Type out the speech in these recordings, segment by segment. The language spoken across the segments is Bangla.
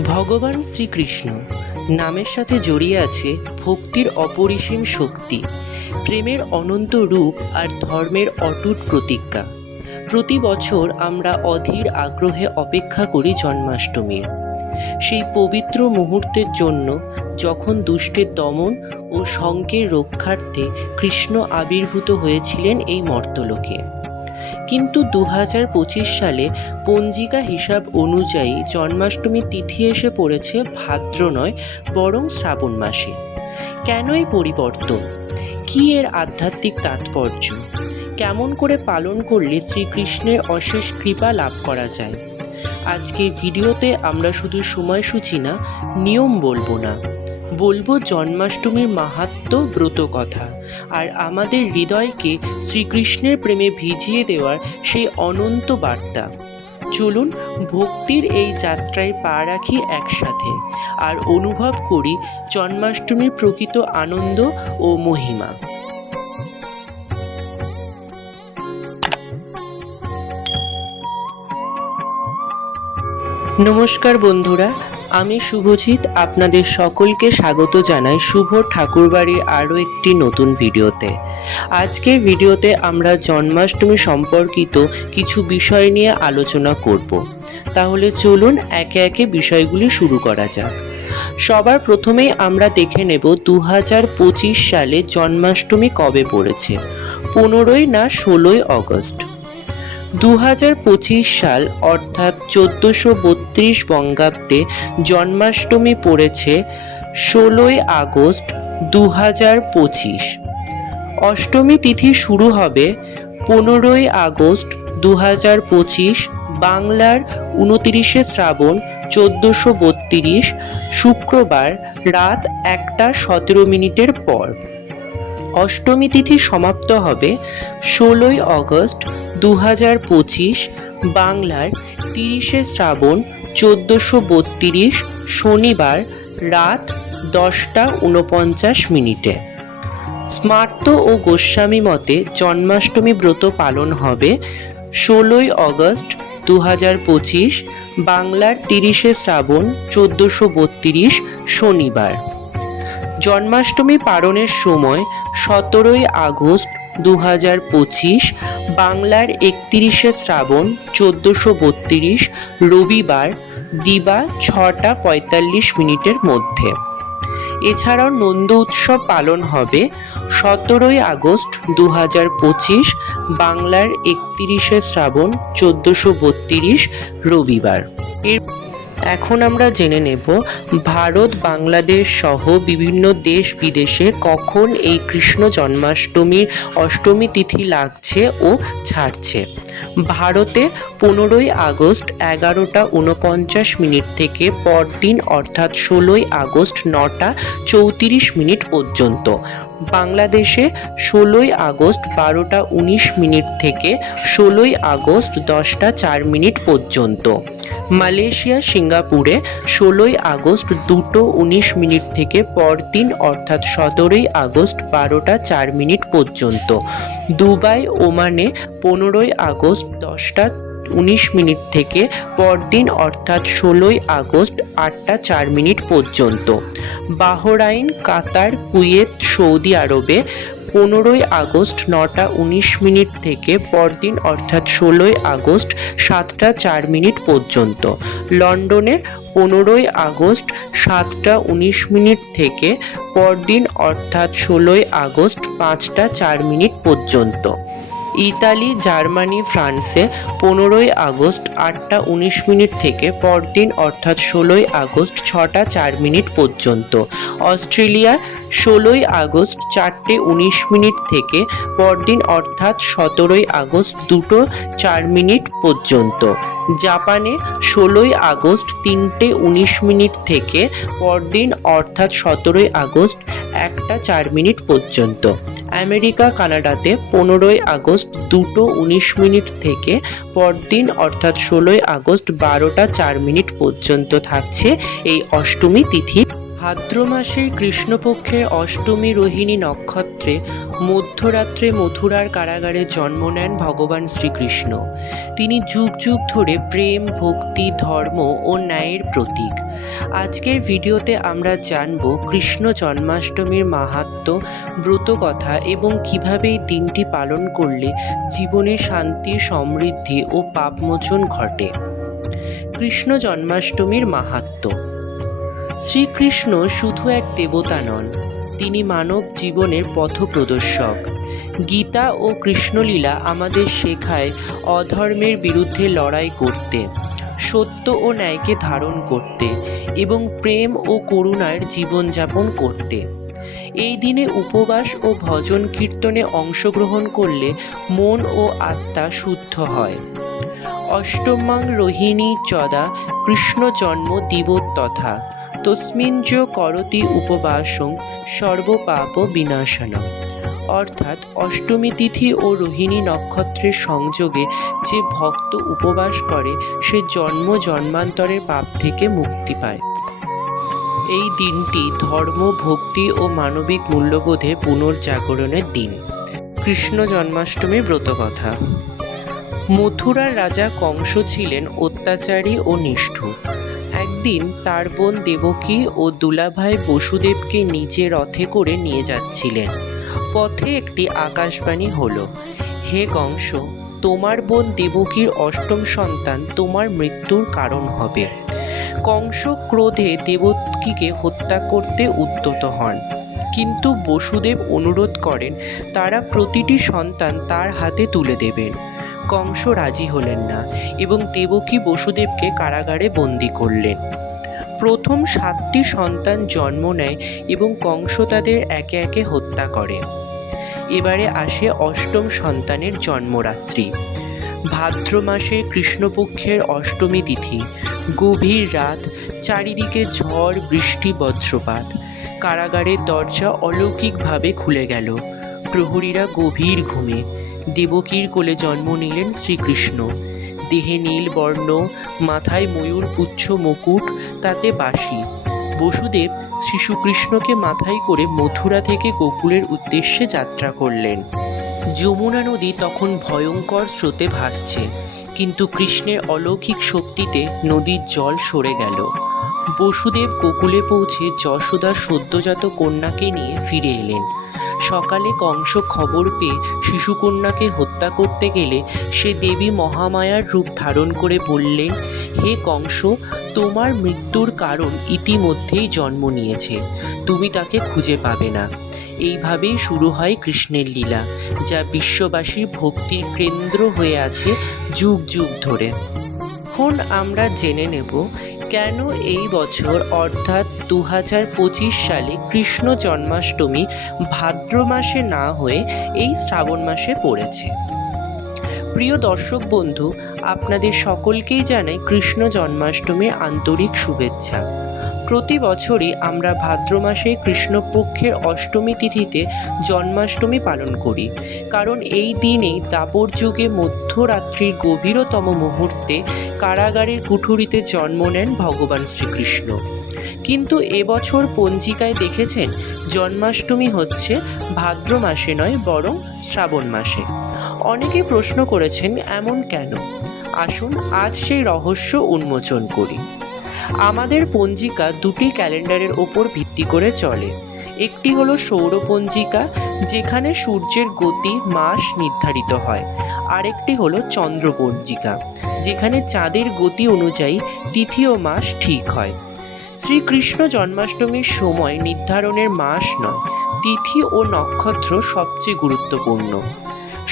ভগবান শ্রীকৃষ্ণ নামের সাথে জড়িয়ে আছে ভক্তির অপরিসীম শক্তি, প্রেমের অনন্ত রূপ আর ধর্মের অটুট প্রতিজ্ঞা। প্রতি বছর আমরা অধীর আগ্রহে অপেক্ষা করি জন্মাষ্টমীর। সেই পবিত্র মুহূর্তের জন্য যখন দুষ্টের দমন ও শঙ্কের রক্ষার্থে কৃষ্ণ আবির্ভূত হয়েছিলেন এই মর্তলোকে। কিন্তু দু হাজার পঁচিশ সালে পঞ্জিকা হিসাব অনুযায়ী জন্মাষ্টমী তিথি এসে পড়েছে ভাদ্র নয়, বরং শ্রাবণ মাসে। কেন এই পরিবর্তন? কী এর আধ্যাত্মিক তাৎপর্য? কেমন করে পালন করলে শ্রীকৃষ্ণের অশেষ কৃপা লাভ করা যায়? আজকের ভিডিওতে আমরা শুধু সময়সূচি না, নিয়ম বলব না। বলব জন্মাষ্টমীর মাহাত্ম ব্রত কথা। আর আমাদের হৃদয়কে শ্রীকৃষ্ণের প্রেমে ভিজিয়ে দেওয়ার সেই অনন্ত বার্তা। চলুন ভক্তির এই যাত্রায় পা রাখি একসাথে আর অনুভব করি জন্মাষ্টমীর প্রকৃত আনন্দ ও মহিমা। নমস্কার বন্ধুরা আমি শুভজিৎ আপনাদের সকলকে স্বাগত জানাই শুভ ঠাকুরবাড়ির আরও একটি নতুন ভিডিওতে। আজকের ভিডিওতে আমরা জন্মাষ্টমী সম্পর্কিত কিছু বিষয় নিয়ে আলোচনা করব। তাহলে চলুন একে একে বিষয়গুলি শুরু করা যাক। সবার প্রথমেই আমরা দেখে নেব দু সালে জন্মাষ্টমী কবে পড়েছে। পনেরোই না ষোলোই অগস্ট। দু হাজার পঁচিশ সাল, অর্থাৎ চোদ্দোশো বত্রিশ বঙ্গাব্দে জন্মাষ্টমী পড়েছে ষোলোই আগস্ট দু পঁচিশ। অষ্টমী তিথি শুরু হবে পনেরোই আগস্ট দু হাজার পঁচিশ, বাংলার উনতিরিশে শ্রাবণ চোদ্দোশো বত্রিশ, শুক্রবার রাত একটা সতেরো মিনিটের পর। অষ্টমী তিথি সমাপ্ত হবে ষোলোই অগস্ট দু হাজার পঁচিশ বাংলার তিরিশে শ্রাবণ চোদ্দোশো বত্রিশ শনিবার রাত দশটা উনপঞ্চাশ মিনিটে। স্মার্ত ও গোস্বামী মতে জন্মাষ্টমী ব্রত পালন হবে ষোলোই অগস্ট দু হাজার পঁচিশ বাংলার তিরিশে শ্রাবণ চোদ্দোশো বত্রিশ শনিবার। জন্মাষ্টমী পালনের সময় সতেরোই আগস্ট দু হাজার পঁচিশ, বাংলার একত্রিশে শ্রাবণ, চোদ্দোশো বত্রিশ, রবিবার, দিবা ছটা পঁয়তাল্লিশ মিনিটের মধ্যে। এছাড়াও নন্দ উৎসব পালন হবে সতেরোই আগস্ট দু হাজার পঁচিশ, বাংলার একত্রিশে শ্রাবণ, চোদ্দোশো বত্রিশ, রবিবার। এর এখন আমরা জেনে নেব, ভারত, বাংলাদেশ সহ বিভিন্ন দেশ বিদেশে কখন এই কৃষ্ণ জন্মাষ্টমীর অষ্টমী তিথি লাগছে ও ছাড়ছে? ভারতে পনেরোই আগস্ট এগারোটা উনপঞ্চাশ মিনিট থেকে পরদিন অর্থাৎ ষোলোই আগস্ট নটা চৌত্রিশ মিনিট পর্যন্ত। বাংলাদেশে ষোলোই আগস্ট বারোটা উনিশ মিনিট থেকে ষোলোই আগস্ট দশটা চার মিনিট পর্যন্ত। মালয়েশিয়া, সিঙ্গাপুরে ষোলোই আগস্ট দুটো উনিশ মিনিট থেকে পরদিন অর্থাৎ সতেরোই আগস্ট বারোটা চার মিনিট পর্যন্ত। দুবাই, ওমানে পনেরোই আগস্ট দশটা উনিশ মিনিট থেকে পরদিন অর্থাৎ ষোলোই আগস্ট আটটা চার মিনিট পর্যন্ত। বাহরাইন, কাতার, কুয়েত, সৌদি আরবে পনেরোই আগস্ট নটা উনিশ মিনিট থেকে পরদিন অর্থাৎ ষোলোই আগস্ট সাতটা চার মিনিট পর্যন্ত। লন্ডনে পনেরোই আগস্ট সাতটা উনিশ মিনিট থেকে পরদিন অর্থাৎ ষোলোই আগস্ট পাঁচটা চার মিনিট পর্যন্ত। ইতালি, জার্মানি, ফ্রান্সে পনেরোই আগস্ট আটটা উনিশ মিনিট থেকে পরদিন অর্থাৎ ষোলোই আগস্ট ছটা চার মিনিট পর্যন্ত। অস্ট্রেলিয়া ষোলোই আগস্ট চারটে উনিশ মিনিট থেকে পরদিন অর্থাৎ সতেরোই আগস্ট দুটো চার মিনিট পর্যন্ত। জাপানে ষোলোই আগস্ট তিনটে উনিশ মিনিট থেকে পরদিন অর্থাৎ সতেরোই আগস্ট একটা চার মিনিট পর্যন্ত। আমেরিকা, কানাডাতে পনেরোই আগস্ট দুটো উনিশ মিনিট থেকে পরদিন অর্থাৎ ষোলোই আগস্ট বারোটা চার মিনিট পর্যন্ত থাকছে এই অষ্টমী তিথি। ভাদ্র মাসের কৃষ্ণপক্ষের অষ্টমী রোহিণী নক্ষত্রে মধ্যরাত্রে মথুরার কারাগারে জন্ম নেন ভগবান শ্রীকৃষ্ণ। তিনি যুগ যুগ ধরে প্রেম, ভক্তি, ধর্ম ও ন্যায়ের প্রতীক। আজকের ভিডিওতে আমরা জানব কৃষ্ণ জন্মাষ্টমীর মাহাত্ম্য ব্রতকথা এবং কীভাবে এই দিনটি পালন করলে জীবনে শান্তি, সমৃদ্ধি ও পাপমোচন ঘটে। কৃষ্ণ জন্মাষ্টমীর মাহাত্ম্য শ্রীকৃষ্ণ শুধু এক দেবতা নন, তিনি মানব জীবনের পথপ্রদর্শক। গীতা ও কৃষ্ণলীলা আমাদের শেখায় অধর্মের বিরুদ্ধে লড়াই করতে, সত্য ও ন্যায়কে ধারণ করতে এবং প্রেম ও করুণার জীবনযাপন করতে। এই দিনে উপবাস ও ভজন কীর্তনে অংশগ্রহণ করলে মন ও আত্মা শুদ্ধ হয়। অষ্টমাং রোহিণী চদা কৃষ্ণ জন্ম দিবোত্তথা তস্মিন য করতি উপবাসং সর্বপাপ বিনাশনম অর্থাৎ অষ্টমী তিথি ও রোহিণী নক্ষত্রের সংযোগে যে ভক্ত উপবাস করে, সে জন্ম জন্মান্তরের পাপ থেকে মুক্তি পায়। এই দিনটি ধর্ম, ভক্তি ও মানবিক মূল্যবোধে পুনর্জাগরণের দিন। কৃষ্ণ জন্মাষ্টমীর ব্রতকথা। মথুরার রাজা কংস ছিলেন অত্যাচারী ও নিষ্ঠুর। একদিন তার বোন দেবকী ও দুলাভাই বসুদেবকে নিজে রথে করে নিয়ে যাচ্ছিলেন। পথে একটি আকাশবাণী হলো, হে কংস, তোমার বোন দেবকীর অষ্টম সন্তান তোমার মৃত্যুর কারণ হবে। কংস ক্রোধে দেবকীকে হত্যা করতে উদ্যত হন। কিন্তু বসুদেব অনুরোধ করেন, তারা প্রতিটি সন্তান তার হাতে তুলে দেবেন। কংস রাজি হলেন না এবং দেবকী বসুদেবকে কারাগারে বন্দি করলেন। প্রথম সাতটি সন্তান জন্ম নেয় এবং কংস তাদের একে একে হত্যা করে। এবারে আসে অষ্টম সন্তানের জন্মরাত্রি। ভাদ্র মাসে কৃষ্ণপক্ষের অষ্টমী তিথি। গভীর রাত, চারিদিকে ঝড়, বৃষ্টি, বজ্রপাত। কারাগারের দরজা অলৌকিকভাবে খুলে গেল। প্রহরীরা গভীর ঘুমে দেবকীর কোলে জন্ম নিলেন শ্রীকৃষ্ণ। দেহে নীল বর্ণ, মাথায় ময়ূর পুচ্ছ মুকুট, তাতে বাসি বসুদেব শিশুকৃষ্ণকে মাথায় করে মথুরা থেকে গোকুলের উদ্দেশ্যে যাত্রা করলেন। যমুনা নদী তখন ভয়ঙ্কর স্রোতে ভাসছে, কিন্তু কৃষ্ণের অলৌকিক শক্তিতে নদীর জল সরে গেল। বসুদেব গোকুলে পৌঁছে যশোদার সদ্যজাত কন্যাকে নিয়ে ফিরে এলেন। সকালে কংস খবর পেয়ে শিশুকন্যাকে হত্যা করতে গেলে সে দেবী মহামায়ার রূপ ধারণ করে বললেন হে কংস, তোমার মৃত্যুর কারণ ইতিমধ্যেই জন্ম নিয়েছে। তুমি তাকে খুঁজে পাবে না। এইভাবেই শুরু হয় কৃষ্ণের লীলা, যা বিশ্ববাসীর ভক্তির কেন্দ্র হয়ে আছে যুগ যুগ ধরে। এখন আমরা জেনে নেব কেন এই বছর, অর্থাৎ দু হাজার পঁচিশ সালে কৃষ্ণ জন্মাষ্টমী ভাদ্র মাসে না হয়ে এই শ্রাবণ মাসে পড়েছে? প্রিয় দর্শক বন্ধু, আপনাদের সকলকেই জানাই কৃষ্ণ জন্মাষ্টমীর আন্তরিক শুভেচ্ছা। প্রতি বছরই আমরা ভাদ্র মাসে কৃষ্ণপক্ষের অষ্টমী তিথিতে জন্মাষ্টমী পালন করি। কারণ এই দিনেই দাপর যুগে মধ্যরাত্রির গভীরতম মুহূর্তে কারাগারের কুঠুরিতে জন্ম নেন ভগবান শ্রীকৃষ্ণ। কিন্তু এবছর পঞ্জিকায় দেখেছেন, জন্মাষ্টমী হচ্ছে ভাদ্র মাসে নয়, বরং শ্রাবণ মাসে। অনেকে প্রশ্ন করেছেন, এমন কেন? আসুন আজ সেই রহস্য উন্মোচন করি। আমাদের পঞ্জিকা দুটি ক্যালেন্ডারের ওপর ভিত্তি করে চলে। একটি হলো সৌর পঞ্জিকা, যেখানে সূর্যের গতি মাস নির্ধারিত হয়। আরেকটি হলো চন্দ্র পঞ্জিকা, যেখানে চাঁদের গতি অনুযায়ী ও মাস ঠিক হয়। শ্রীকৃষ্ণ জন্মাষ্টমীর সময় নির্ধারণের মাস নয়, তিথি ও নক্ষত্র সবচেয়ে গুরুত্বপূর্ণ।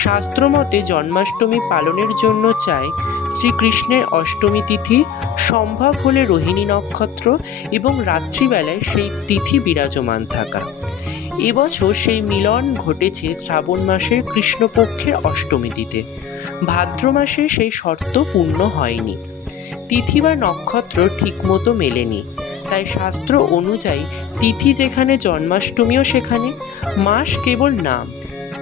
শাস্ত্রমতে জন্মাষ্টমী পালনের জন্য চায় শ্রীকৃষ্ণের অষ্টমী তিথি, সম্ভব হলে রোহিণী নক্ষত্র এবং রাত্রিবেলায় সেই তিথি বিরাজমান থাকা। এবছর সেই মিলন ঘটেছে শ্রাবণ মাসের কৃষ্ণপক্ষের অষ্টমী তিথি ভাদ্র মাসে সেই শর্ত পূর্ণ হয়নি। তিথি বা নক্ষত্র ঠিকমতো মেলেনি। তাই শাস্ত্র অনুযায়ী তিথি যেখানে জন্মাষ্টমীও সেখানে, মাস কেবল নাম।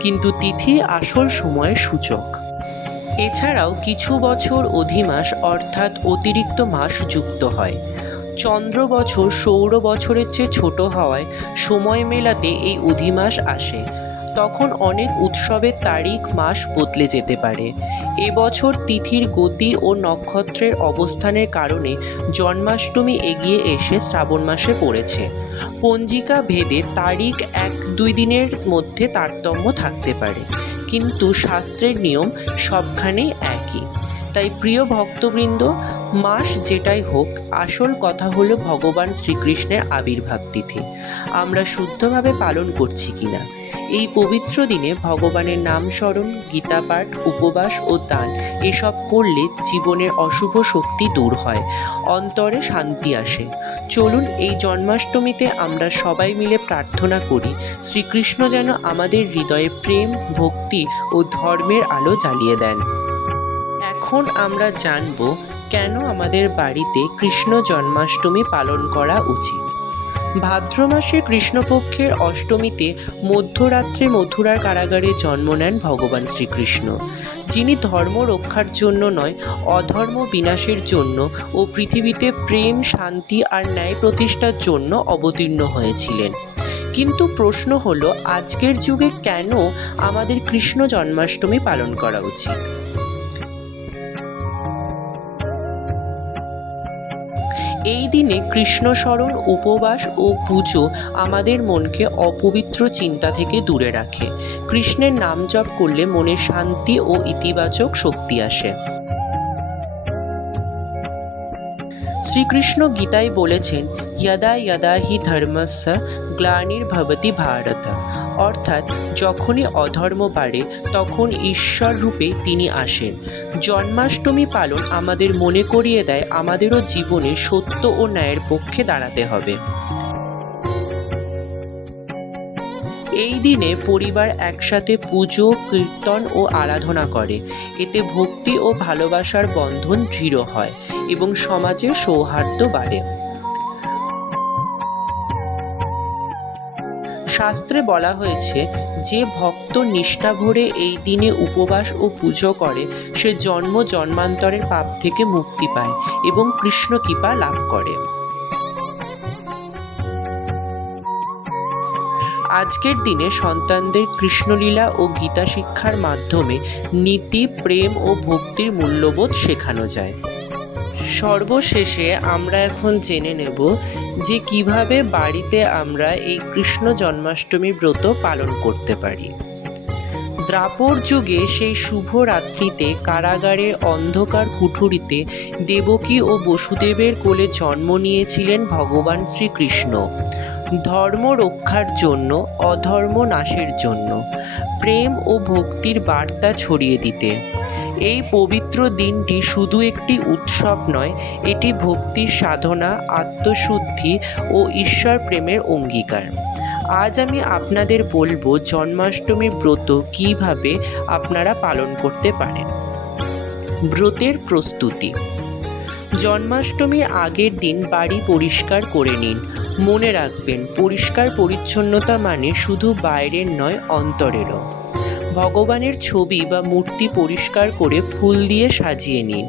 কিন্তু তিথি আসল সময়ের সূচক। এছাড়াও কিছু বছর অধিমাস অর্থাৎ অতিরিক্ত মাস যুক্ত হয়। চন্দ্র বছর সৌর বছরের চেয়ে ছোট হওয়ায় সময় মেলাতে এই অধিমাস আসে। তখন অনেক উৎসবের তারিখ মাস বদলে যেতে পারে। এবছর তিথির গতি ও নক্ষত্রের অবস্থানের কারণে জন্মাষ্টমী এগিয়ে এসে শ্রাবণ মাসে পড়েছে। পঞ্জিকা ভেদে তারিখ এক দুই দিনের মধ্যে তারতম্য থাকতে পারে। কিন্তু শাস্ত্রের নিয়ম সবখানেই একই। তাই প্রিয় ভক্তবৃন্দ, মাস যেটাই হোক, আসল কথা হলো ভগবান শ্রীকৃষ্ণের আবির্ভাব তিথি। আমরা শুদ্ধভাবে পালন করছি কিনা? এই পবিত্র দিনে ভগবানের নাম স্মরণ গীতাপাঠ উপবাস ও দান, এসব করলে জীবনের অশুভ শক্তি দূর হয়, অন্তরে শান্তি আসে। চলুন এই জন্মাষ্টমীতে আমরা সবাই মিলে প্রার্থনা করি, শ্রীকৃষ্ণ যেন আমাদের হৃদয়ে প্রেম, ভক্তি ও ধর্মের আলো জ্বালিয়ে দেন। এখন আমরা জানব কেন আমাদের বাড়িতে কৃষ্ণ জন্মাষ্টমী পালন করা উচিত। ভাদ্র মাসে কৃষ্ণপক্ষের অষ্টমীতে মধ্যরাত্রে মথুরার কারাগারে জন্ম নেন ভগবান শ্রীকৃষ্ণ, যিনি ধর্ম রক্ষার জন্য নয়, অধর্ম বিনাশের জন্য ও পৃথিবীতে প্রেম, শান্তি আর ন্যায় প্রতিষ্ঠার জন্য অবতীর্ণ হয়েছিলেন। কিন্তু প্রশ্ন হলো, আজকের যুগে কেন আমাদের কৃষ্ণ জন্মাষ্টমী পালন করা উচিত? এই দিনে কৃষ্ণ স্মরণ, উপবাস ও পুজো আমাদের মনকে অপবিত্র চিন্তা থেকে দূরে রাখে। কৃষ্ণের নাম জপ করলে মনে শান্তি ও ইতিবাচক শক্তি আসে। শ্রীকৃষ্ণ গীতায় বলেছেন, ইয়াদা ইয়াদা হি ধর্মস্য গ্লানির্ভবতি ভারত। অর্থাৎ, যখনই অধর্ম বাড়ে, তখন ঈশ্বর রূপে তিনি আসেন। জন্মাষ্টমী পালন আমাদের মনে করিয়ে দেয়, আমাদেরও জীবনে সত্য ও ন্যায়ের পক্ষে দাঁড়াতে হবে। এই দিনে পরিবার একসাথে পুজো, কীর্তন ও আরাধনা করে। এতে ভক্তি ও ভালোবাসার বন্ধন দৃঢ় হয় এবং সমাজের সৌহার্দ্য বাড়ে। শাস্ত্রে বলা হয়েছে, যে ভক্ত নিষ্ঠা ভরে এই দিনে উপবাস ও পুজো করে, সে জন্ম জন্মান্তরের পাপ থেকে মুক্তি পায় এবং কৃষ্ণ কৃপা লাভ করে। আজকের দিনে সন্তানদের কৃষ্ণলীলা ও গীতা শিক্ষার মাধ্যমে নীতি, প্রেম ও ভক্তির মূল্যবোধ শেখানো যায়। সর্বশেষে আমরা এখন জেনে নেব যে কীভাবে বাড়িতে আমরা এই কৃষ্ণ জন্মাষ্টমী ব্রত পালন করতে পারি। দ্রাপর যুগে সেই শুভ রাত্রিতে কারাগারে অন্ধকার কুঠুরিতে দেবকী ও বসুদেবের কোলে জন্ম নিয়েছিলেন ভগবান শ্রীকৃষ্ণ। ধর্ম রক্ষার জন্য, অধর্ম নাশের জন্য, প্রেম ও ভক্তির বার্তা ছড়িয়ে দিতে। এই পবিত্র দিনটি শুধু একটি উৎসব নয়, এটি ভক্তির সাধনা, আত্মশুদ্ধি ও ঈশ্বর প্রেমের অঙ্গীকার। আজ আমি আপনাদের বলব জন্মাষ্টমী ব্রত কীভাবে আপনারা পালন করতে পারেন। ব্রতের প্রস্তুতি। জন্মাষ্টমীর আগের দিন বাড়ি পরিষ্কার করে নিন। মনে রাখবেন, পরিষ্কার পরিচ্ছন্নতা মানে শুধু বাইরের নয়, অন্তরেরও। ভগবানের ছবি বা মূর্তি পরিষ্কার করে ফুল দিয়ে সাজিয়ে নিন।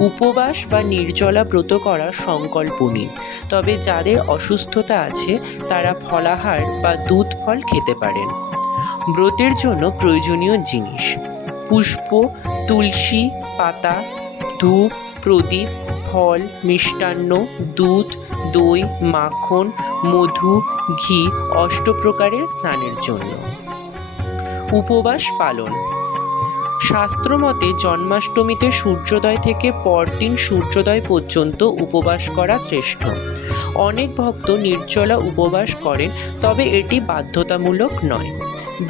উপবাস বা নির্জলা ব্রত করার সংকল্প নিন। তবে যাদের অসুস্থতা আছে, তারা ফলাহার বা দুধ ফল খেতে পারেন। ব্রতের জন্য প্রয়োজনীয় জিনিস। পুষ্প, তুলসী পাতা, ধূপ, প্রদীপ ফল, মিষ্টান্ন, দুধ, দই, মাখন, মধু, ঘি অষ্টপ্রকারের স্নানের জন্য। উপবাস পালন। শাস্ত্রমতে জন্মাষ্টমীতে সূর্যোদয় থেকে পরদিন সূর্যোদয় পর্যন্ত উপবাস করা শ্রেষ্ঠ। অনেক ভক্ত নির্জলা উপবাস করেন, তবে এটি বাধ্যতামূলক নয়।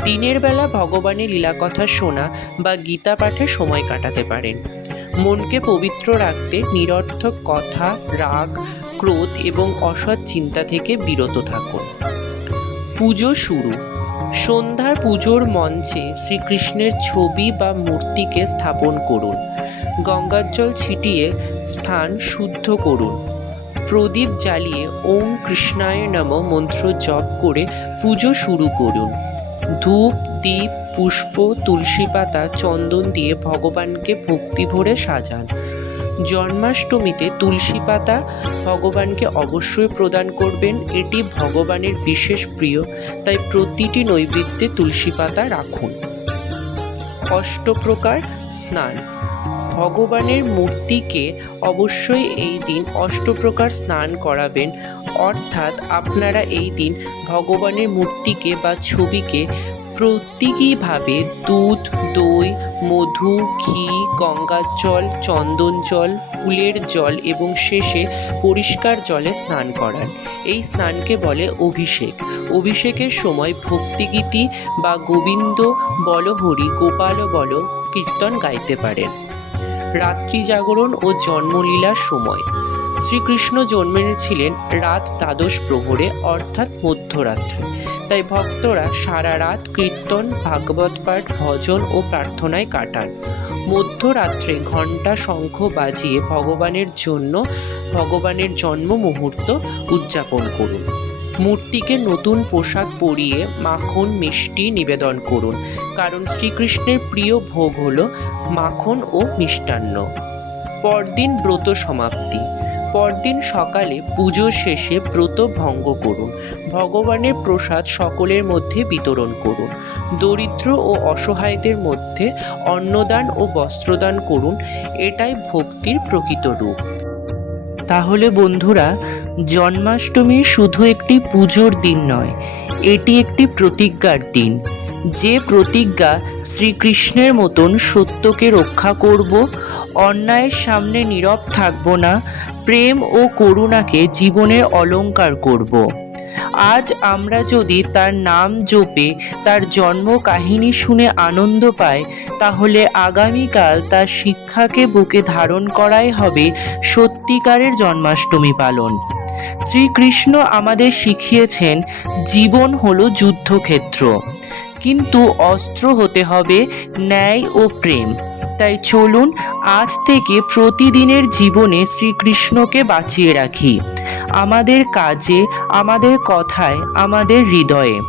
দিনের বেলা ভগবানের লীলাকথা শোনা বা গীতা পাঠে সময় কাটাতে পারেন। মনকে পবিত্র রাখতে নিরর্থক কথা, রাগ, ক্রোধ এবং অসৎ চিন্তা থেকে বিরত থাকুন। পুজো শুরু। সন্ধ্যার পুজোর মঞ্চে শ্রীকৃষ্ণের ছবি বা মূর্তিকে স্থাপন করুন। গঙ্গাজল ছিটিয়ে স্থান শুদ্ধ করুন। প্রদীপ জ্বালিয়ে ওম কৃষ্ণায় নম মন্ত্র জপ করে পুজো শুরু করুন। ধূপ, দীপ, পুষ্প, তুলসী পাতা, চন্দন দিয়ে ভগবানকে ভক্তি ভরে সাজান। জন্মাষ্টমীতে তুলসী পাতা ভগবানকে অবশ্যই প্রদান করবেন। এটি ভগবানের বিশেষ প্রিয়, তাই প্রতিটি নৈবেদ্যে তুলসী পাতা রাখুন। অষ্টপ্রকার স্নান। ভগবানের মূর্তিকে অবশ্যই এই দিন অষ্টপ্রকার স্নান করাবেন। অর্থাৎ আপনারা এই দিন ভগবানের মূর্তিকে বা ছবিকে প্রতীকীভাবে দুধ, দই, মধু, ঘি গঙ্গার জল, চন্দন জল, ফুলের জল এবং শেষে পরিষ্কার জলে স্নান করান। এই স্নানকে বলে অভিষেক। অভিষেকের সময় ভক্তিগীতি বা গোবিন্দ বল হরি গোপাল বল কীর্তন গাইতে পারেন। রাত্রি জাগরণ ও জন্মলীলার সময়। শ্রীকৃষ্ণ জন্মেছিলেন রাত দ্বাদশ প্রহরে, অর্থাৎ মধ্যরাত্রে। তাই ভক্তরা সারা রাত কীর্তন, ভাগবত পাঠ, ভজন ও প্রার্থনায় কাটান। মধ্যরাত্রে ঘণ্টা শঙ্খ বাজিয়ে ভগবানের জন্য, ভগবানের জন্ম মুহূর্ত উদযাপন করুন। মূর্তিকে নতুন পোশাক পরিয়ে মাখন মিষ্টি নিবেদন করুন। কারণ শ্রীকৃষ্ণের প্রিয় ভোগ হল মাখন ও মিষ্টান্ন। পরদিন ব্রত সমাপ্তি। পরদিন সকালে পুজো শেষে ব্রত ভঙ্গ করুন। ভগবানের প্রসাদ সকলের মধ্যে বিতরণ করুন। দরিদ্র ও অসহায়দের মধ্যে অন্নদান ও বস্ত্রদান করুন। এটাই ভক্তির প্রকৃত রূপ। তাহলে বন্ধুরা, জন্মাষ্টমী শুধু একটি পুজোর দিন নয়, এটি একটি প্রতিজ্ঞার দিন। যে প্রতিজ্ঞা শ্রীকৃষ্ণের মতন সত্যকে রক্ষা করব, অন্যায়ের সামনে নীরব থাকব না, প্রেম ও করুণাকে জীবনের অলংকার করব। আজ আমরা যদি তার নাম জপে, তার জন্ম কাহিনী শুনে আনন্দ পাই, তাহলে আগামীকাল তার শিক্ষাকে বুকে ধারণ করাই হবে সত্যিকারের জন্মাষ্টমী পালন। শ্রীকৃষ্ণ আমাদের শিখিয়েছেন, জীবন হলো যুদ্ধক্ষেত্র। কিন্তু অস্ত্র হতে হবে ন্যায় ও প্রেম। তাই চলুন আজ থেকে প্রতিদিনের জীবনে শ্রীকৃষ্ণকে বাঁচিয়ে রাখি। আমাদের কাজে, আমাদের কথায়, আমাদের হৃদয়ে।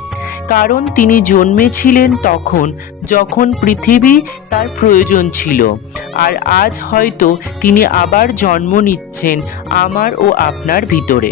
কারণ তিনি জন্মেছিলেন তখন, যখন পৃথিবী তার প্রয়োজন ছিল। আর আজ হয়তো তিনি আবার জন্ম নিচ্ছেন আমার ও আপনার ভিতরে।